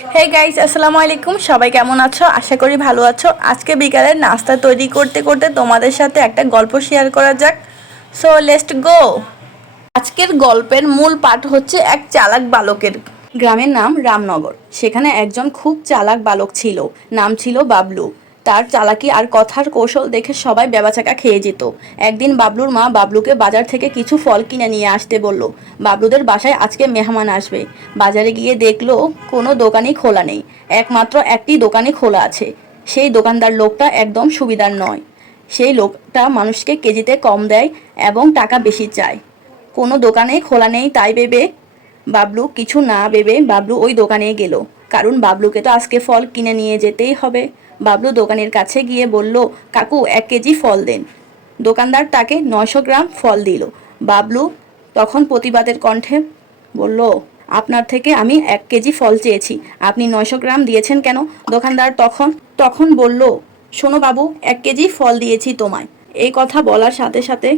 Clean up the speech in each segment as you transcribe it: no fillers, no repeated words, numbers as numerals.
Hey guys, আসসালামু আলাইকুম। সবাই কেমন আছো? আশা করি ভালো আছো। আজকে বিকালের নাস্তা তৈরি করতে করতে তোমাদের সাথে একটা গল্প শেয়ার করা যাক। So let's go. আজকের গল্পের মূল পাঠ হচ্ছে এক চালাক বালকের। গ্রামের নাম রামনগর। সেখানে একজন খুব চালাক বালক ছিল, নাম ছিল বাবলু। তার চালাকি আর কথার কৌশল দেখে সবাই বেবাচাকা খেয়ে যেত। একদিন বাবলুর মা বাবলুকে বাজার থেকে কিছু ফল কিনে নিয়ে আসতে বলল। বাবলুদের বাসায় আজকে মেহমান আসবে। বাজারে গিয়ে দেখলো কোনো দোকানই খোলা নেই, একমাত্র একটি দোকানই খোলা আছে। সেই দোকানদার লোকটা একদম সুবিধার নয়। সেই লোকটা মানুষকে কেজিতে কম দেয় এবং টাকা বেশি চায়। কোনো দোকানেই খোলা নেই তাই ভেবে বাবলু কিছু না ভেবে বাবলু ওই দোকানে গেল, কারণ বাবলুকে তো আজকে ফল কিনে নিয়ে যেতেই হবে। বাবলু দোকানের কাছে গিয়ে বলল, কাকু 1 কেজি ফল দেন। দোকানদার তাকে 900 গ্রাম ফল দিল। বাবলু তখন প্রতিবাদের কণ্ঠে বলল, আপনার থেকে আমি 1 কেজি ফল চেয়েছি, আপনি 900 গ্রাম দিয়েছেন কেন? দোকানদার তখন তখন বলল, শোনো বাবু, 1 কেজি ফল দিয়েছি তোমায়। এই কথা বলার সাথে সাথে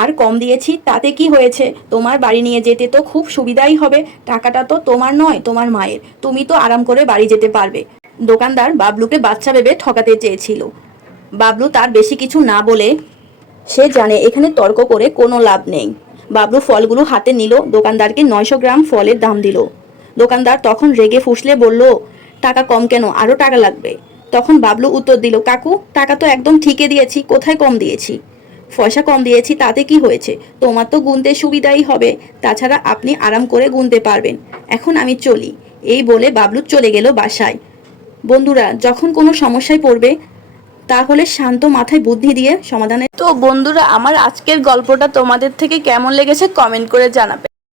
আর কম দিয়েছি তাতে কি হয়েছে? তোমার বাড়ি নিয়ে যেতে তো খুব সুবিধাই হবে। টাকাটা তো তোমার নয়, তোমার মায়ের। তুমি তো আরাম করে বাড়ি যেতে পারবে। দোকানদার বাবলুকে বাচ্চা ভেবে ঠকাতে চেয়েছিল। বাবলু তার বেশি কিছু না বলে, সে জানে এখানে তর্ক করে কোনো লাভ নেই। বাবলু ফলগুলো হাতে নিল, দোকানদারকে 900 গ্রাম ফলের দাম দিল। দোকানদার তখন রেগে ফুঁসলে বলল, টাকা কম কেন, আরও টাকা লাগবে। তখন বাবলু উত্তর দিল, কাকু টাকা তো একদম ঠিকই দিয়েছি, কোথায় কম দিয়েছি? পয়সা কম দিয়েছি তাতে কি হয়েছে? তোমার তো গুনতে সুবিধাই হবে, তাছাড়া আপনি আরাম করে গুনতে পারবেন। এখন আমি চলি। এই বলে বাবলু চলে গেল বাসায়। বন্ধুরা, যখন কোনো সমস্যায় পড়বে তাহলে শান্ত মাথায় বুদ্ধি দিয়ে সমাধানে। তো বন্ধুরা, আমার আজকের গল্পটা তোমাদের থেকে কেমন লেগেছে কমেন্ট করে জানাবে।